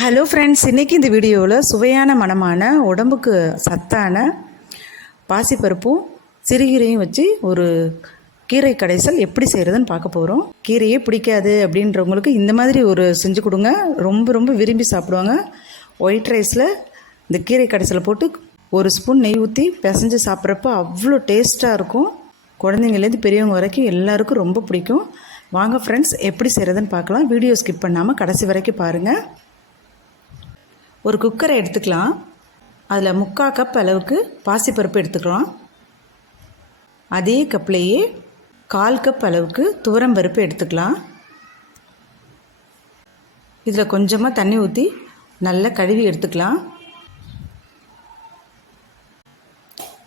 Hello friends இன்றைக்கி இந்த வீடியோவில் சுவையான மனமான உடம்புக்கு சத்தான பாசிப்பருப்பும் சிறுகீரையும் வச்சு ஒரு கீரை கடைசல் எப்படி செய்கிறதுன்னு பார்க்க போகிறோம் கீரையே பிடிக்காது அப்படின்றவங்களுக்கு இந்த மாதிரி ஒரு செஞ்சு கொடுங்க. ரொம்ப ரொம்ப விரும்பி சாப்பிடுவாங்க. ஒயிட் ரைஸில் இந்த கீரை கடைசலை போட்டு ஒரு ஸ்பூன் நெய் ஊற்றி பிசைஞ்சு சாப்பிட்றப்ப அவ்வளோ டேஸ்ட்டாக இருக்கும். குழந்தைங்கலேருந்து பெரியவங்க வரைக்கும் எல்லாருக்கும் ரொம்ப பிடிக்கும். வாங்க ஃப்ரெண்ட்ஸ் எப்படி செய்கிறதுன்னு பார்க்கலாம். வீடியோ ஸ்கிப் பண்ணாமல் கடைசி வரைக்கும் பாருங்கள் ஒரு குக்கரை எடுத்துக்கலாம். அதில் முக்கால் கப் அளவுக்கு பாசிப்பருப்பு எடுத்துக்கலாம். அதே கப்லேயே கால் கப் அளவுக்கு துவரம் பருப்பு எடுத்துக்கலாம். இதில் கொஞ்சமாக தண்ணி ஊற்றி நல்லா கழுவி எடுத்துக்கலாம்.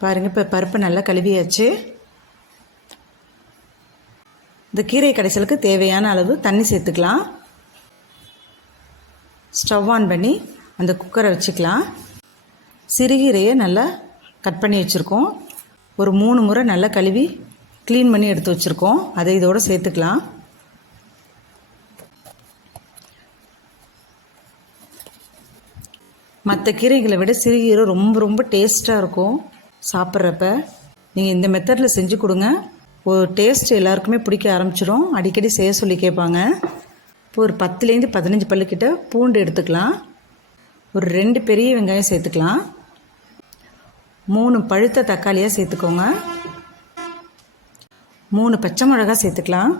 பாருங்கள் இப்போ பருப்பு நல்லா கழுவியாச்சு. இந்த கீரை கடைசலுக்கு தேவையான அளவு தண்ணி சேர்த்துக்கலாம். ஸ்டவ் ஆன் பண்ணி அந்த குக்கரை வச்சுக்கலாம். சிறுகீரையை நல்லா கட் பண்ணி வச்சுருக்கோம். ஒரு மூணு முறை நல்லா கழுவி க்ளீன் பண்ணி எடுத்து வச்சுருக்கோம். அதை இதோடு சேர்த்துக்கலாம். மற்ற கீரைகளை விட சிறுகீரை ரொம்ப ரொம்ப டேஸ்ட்டாக இருக்கும் சாப்பிட்றப்ப. நீங்கள் இந்த மெத்தடில் செஞ்சு கொடுங்க. ஒரு டேஸ்ட் எல்லாருக்குமே பிடிக்க ஆரம்பிச்சிடும் அடிக்கடி செய்ய சொல்லி கேட்பாங்க. இப்போ ஒரு பத்துலேருந்து பதினஞ்சு பல்லுக்கிட்ட பூண்டு எடுத்துக்கலாம். ஒரு ரெண்டு பெரிய வெங்காயம் சேர்த்துக்கலாம். மூணு பழுத்த தக்காளியாக சேர்த்துக்கோங்க. மூணு பச்சை மிளகா சேர்த்துக்கலாம்.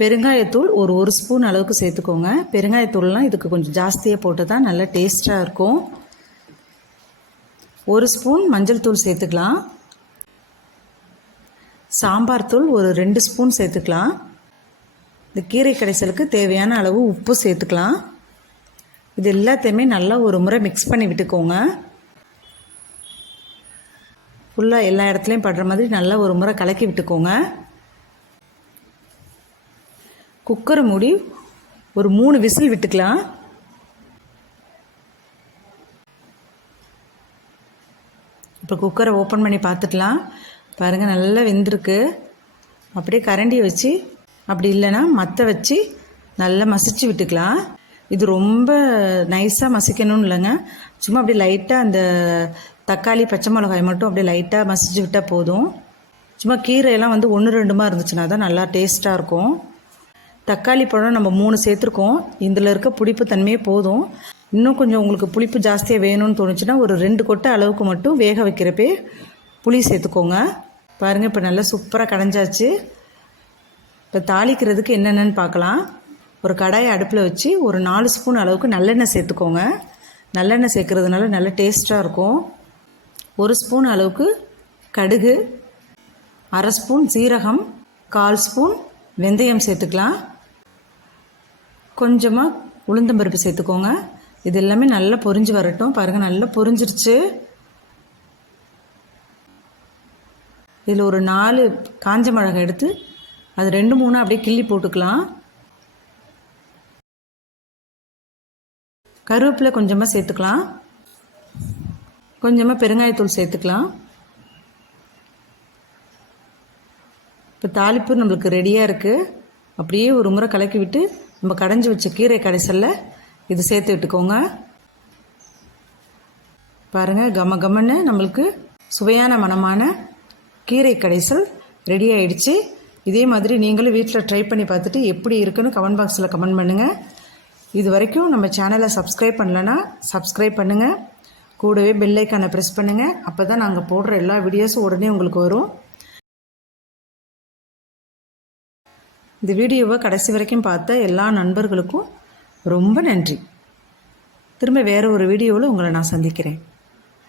பெருங்காயத்தூள் ஒரு ஒரு ஸ்பூன் அளவுக்கு சேர்த்துக்கோங்க. பெருங்காயத்தூள்லாம் இதுக்கு கொஞ்சம் ஜாஸ்தியாக போட்டு தான் நல்லா டேஸ்ட்டாக இருக்கும். ஒரு ஸ்பூன் மஞ்சள் தூள் சேர்த்துக்கலாம். சாம்பார் தூள் ஒரு ரெண்டு ஸ்பூன் சேர்த்துக்கலாம். இந்த கீரை கடைசலுக்கு தேவையான அளவு உப்பு சேர்த்துக்கலாம். இது எல்லாத்தையுமே நல்லா ஒரு முறை மிக்ஸ் பண்ணி விட்டுக்கோங்க. ஃபுல்லாக எல்லா இடத்துலையும் படுற மாதிரி நல்லா ஒரு முறை கலக்கி விட்டுக்கோங்க. குக்கரை மூடி ஒரு மூணு விசில் விட்டுக்கலாம். இப்போ குக்கரை ஓப்பன் பண்ணி பார்த்துக்கலாம். பாருங்கள் நல்லா வெந்திருக்கு. அப்படியே கரண்டியை வச்சு அப்படி இல்லைன்னா மற்ற வச்சு நல்லா மசிச்சு விட்டுக்கலாம். இது ரொம்ப நைஸாக மசிக்கணும்னு இல்லைங்க. சும்மா அப்படியே லைட்டாக அந்த தக்காளி பச்சை மிளகாய் மட்டும் அப்படியே லைட்டாக மசிச்சு விட்டால் போதும். சும்மா கீரையெல்லாம் வந்து ஒன்று ரெண்டுமா இருந்துச்சுன்னா தான் நல்லா டேஸ்ட்டாக இருக்கும். தக்காளி பழம் நம்ம மூணு சேர்த்துருக்கோம். இதில் இருக்க புளிப்பு தன்மையே போதும். இன்னும் கொஞ்சம் உங்களுக்கு புளிப்பு ஜாஸ்தியாக வேணும்னு தோணுச்சுன்னா ஒரு ரெண்டு கொட்டை அளவுக்கு மட்டும் வேக வைக்கிறப்பே புளி சேர்த்துக்கோங்க. பாருங்கள் இப்போ நல்லா சூப்பராக கடைஞ்சாச்சு. இப்போ தாளிக்கிறதுக்கு என்னென்னு பார்க்கலாம் ஒரு கடாயை அடுப்பில் வச்சு ஒரு நாலு ஸ்பூன் அளவுக்கு நல்லெண்ணெய் சேர்த்துக்கோங்க. நல்லெண்ணெய் சேர்க்குறதுனால நல்ல டேஸ்ட்டாக இருக்கும். ஒரு ஸ்பூன் அளவுக்கு கடுகு அரை ஸ்பூன் சீரகம் கால் ஸ்பூன் வெந்தயம் சேர்த்துக்கலாம். கொஞ்சமாக உளுந்தம்பருப்பு சேர்த்துக்கோங்க. இது எல்லாமே நல்லா பொரிஞ்சு வரட்டும். பாருங்கள் நல்லா பொரிஞ்சிருச்சு. இதில் ஒரு நாலு காஞ்ச மிளகாய் எடுத்து அது ரெண்டு மூணு அப்படியே கிள்ளி போட்டுக்கலாம். கருவேப்பிலை கொஞ்சமாக சேர்த்துக்கலாம். கொஞ்சமாக பெருங்காயத்தூள் சேர்த்துக்கலாம். இப்போ தாளிப்பு நம்மளுக்கு ரெடியாக இருக்குது அப்படியே ஒரு முறை கலக்கி விட்டு நம்ம கடைஞ்சி வச்ச கீரை கடைசலில் இது சேர்த்து விட்டுக்கோங்க. பாருங்கள் கம கமன்னு நம்மளுக்கு சுவையான மனமான கீரை கடைசல் ரெடி ஆயிடுச்சு. இதே மாதிரி நீங்களும் வீட்டில் ட்ரை பண்ணி பார்த்துட்டு எப்படி இருக்குன்னு கமெண்ட் பாக்ஸில் கமெண்ட் பண்ணுங்கள் இது வரைக்கும் நம்ம சேனலை சப்ஸ்கிரைப் பண்ணலன்னா சப்ஸ்கிரைப் பண்ணுங்கள் கூடவே பெல்லைக்கானை ப்ரெஸ் பண்ணுங்கள் அப்போ தான் நாங்கள் போடுற எல்லா வீடியோஸும் உடனே உங்களுக்கு வரும். இந்த வீடியோவை கடைசி வரைக்கும் பார்த்த எல்லா நண்பர்களுக்கும் ரொம்ப நன்றி. திரும்ப வேறு ஒரு வீடியோவில் உங்களை நான் சந்திக்கிறேன்.